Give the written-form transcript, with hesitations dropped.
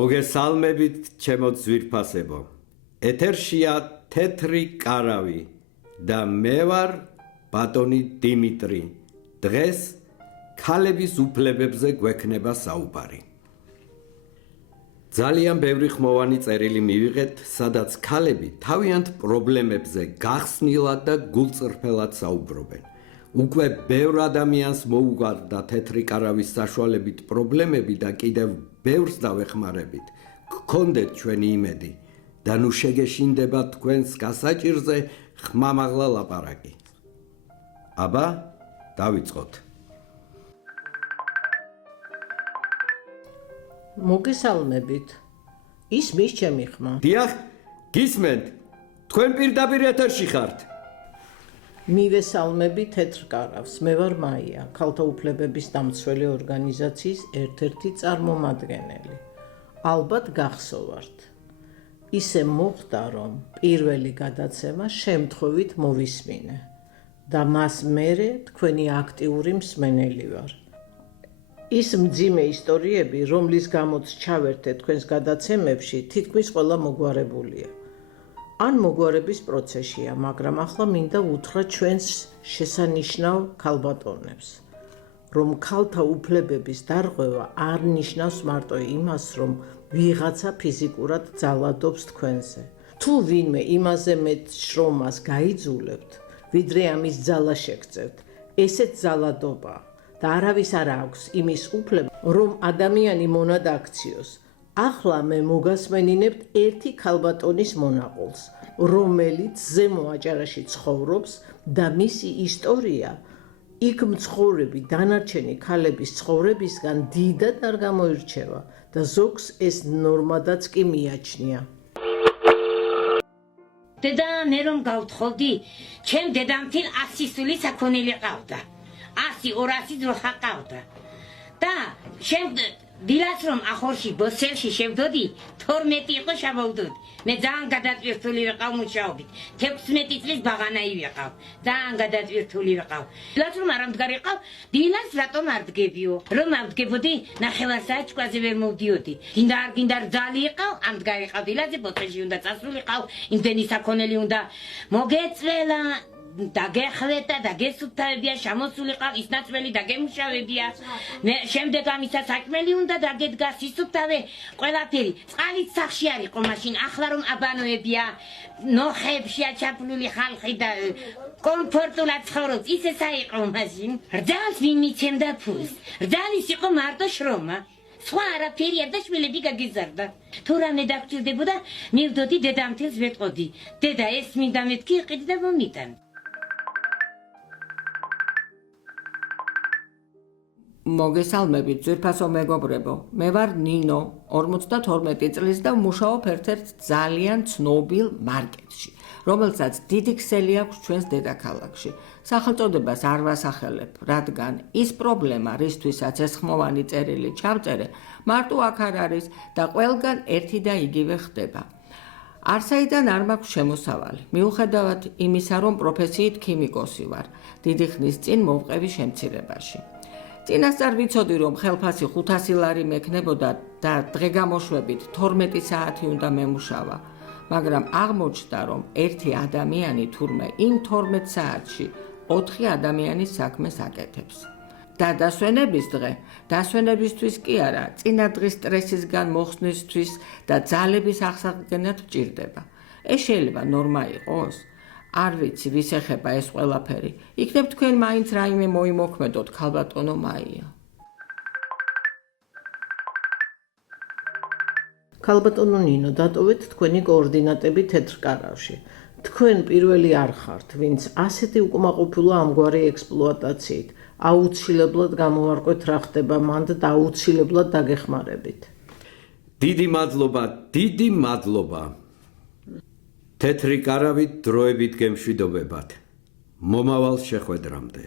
მოგესალმებით, ჩემო ძვირფასებო. ეთერშია თეთრი კარავი და მე ვარ ბატონი დიმიტრი. დღეს ქალების უფლებებზე გვექნება საუბარი. ძალიან ბევრი ხმოვანი წერილი მივიღეთ, სადაც ქალები თავიანთ პრობლემებზე გახსნილად და გულწრფელად საუბრობენ. უკვე ბევრ ადამიანს მოუგვარდა თეთრი კარავის საშუალებით პრობლემები და კიდევ ბევრს დავეხმარებით. გქონდეთ ჩვენი იმედი და ნუ შეგეშინდება თქვენს გასაჭირზე ხმამაღლა ლაპარაკი. აბა, დავიწყოთ. მოგესალმებით. ისმის ჩემი ხმა. დიახ, გისმენთ. თქვენ პირდაპირ ეთერში ხართ. მივესალმები თეთრ კარავს. მე ვარ მაია, ქალთა უფლებების დამცველი ორგანიზაციის ერთ-ერთი წარმომადგენელი. ალბათ გახსოვართ. ისე მოხდა, რომ პირველი გადაცემა შემთხვევით მოვისმინე და მას მერე თქვენი აქტიური მსმენელი ვარ. ის მძიმე ისტორიები, რომლის გამოც ჩავერთე თქვენს გადაცემებში, თითქმის ყველა მოგვარებულია. ან მოგვარების პროცესია, მაგრამ ახლა მინდა უთხრა ჩვენს შესანიშნავ ქალბატონებს, რომ ქალთა უფლებების დარღვევა არ ნიშნავს მარტო იმას, რომ ვიღაცა ფიზიკურად ძალადობს თქვენზე. თუ ვინმე იმაზე მეტ შრომას გაიძულებთ, ვიდრე ამის ძალა შეგწევთ, ესეც ძალადობაა და არავის არ აქვს იმის უფლება, რომ ადამიანი მონად აქციოს. ახლა მე მოგასმენინებთ ერთი ქალბატონის მონაყოლს, რომელიც ზემო აჭარაში ცხოვრობს და მისი ისტორია იქ მცხოვრები დანარჩენი ქალების ცხოვრებისგან დიდად არ გამოირჩევა და ზოგს ეს ნორმადაც კი მიაჩნია. დედა, მე რომ გავთხოვდი, ჩემ დედამთილ 100 სული საქონელი ყავდა. 100-200 ძრო ხაყავდა. და დილას რომ ახორში ბოსელში შევდოდი, 12 იყო შაბავდოდი. მე ძალიან გადატვირთული ვიყავ მუშაობით. 16 წლის ბაღანაი ვიყავ. ძალიან გადატვირთული ვიყავ. დილას რომ არ ამდგარიყავ, დილას რატომ არ დგებიო? რომ ამდგებოდი, ნახევარ საათში ვერ მოვდიოდი. გინდა რძალი იყავ, ამდგარიყავ დილაზე ბოსელში უნდა წასულიყავ, იმდენი საქონელი უნდა მოგეწველა. დაგეხვეთა და გესუფთავებია, შემოსულიყავ, ის ნაცვლელი დაგემუშავებია. შემდეგ ამისა საჭმელი უნდა დაგედგა, სისუფთავე, ყველაფერი. წყალიც სახში არ იყო მაშინ, ახლა რომ აბანოებია, ნოხებშია ჩაფლული ხალხი და კომფორტულად ცხოვრობს, ისე საიყო მაშინ. რძალს ვინ მიცემდა ფულს? რძალის იყო მარტო შრომა. სხვა არაფერია და შვილები გაგიზარდა. თუ რამე დაგჭირდებოდა, მივდოდი დედამთილს ვეტყოდი. დედა, ეს მინდა მეთქი, იყიდი და მომიტან. მოგესალმებით, ძვირფასო მეგობრებო. მე ვარ ნინო, 52 წლის და ვმუშაობ ერთ-ერთ ძალიან ცნობილ მარკეტში, რომელსაც დიდი ქსელი აქვს ჩვენს დედაქალაქში. სახელწოდებას არ ვასახელებ, რადგან ის პრობლემა, რისთვისაც ეს ხმოვანი წერილი ჩავწერე, მარტო აქ არ არის და ყველგან ერთი და იგივე ხდება. არსაიდან არ მაქვს შემოსავალი, მიუხედავად იმისა, რომ პროფესიით ქიმიკოსი ვარ, დიდი ხნის წინ მოვყევი შემცირებაში. წინასწარ ვიცოდი, რომ ხელფასი 500 ლარი მექნებოდა და დღე-გამოშვებით 12 საათი უნდა მემუშავა, მაგრამ აღმოჩნდა, რომ ერთი ადამიანი თურმე იმ 12 საათში 4 ადამიანის საქმეს აკეთებს. და დასვენების დღე, დასვენებისთვის კი არა, წინა დღის სტრესისგან მოხსნისთვის და ძალების აღსადგენად ვჭირდება. ეს შეიძლება ნორმა იყოს? არ ვიცი, ვის ეხება ეს ყველაფერი. იქნებ თქვენ მაინც რაიმე მოიმოქმედოთ, ქალბატონო მაია. ქალბატონო ნინო, დატოვეთ თქვენი კოორდინატები თეთრ კარავში. თქვენ პირველი არ ხართ, ვინც ასეთი უკმაყოფილო ამგვარი ექსპლუატაციით. აუცილებლად გამოვარკვეთ რა ხდება მანდ და აუცილებლად დაგეხმარებით. დიდი მადლობა. თეთრი კარავით დროებით გემშვიდობებათ. მომავალ შეხვედრამდე.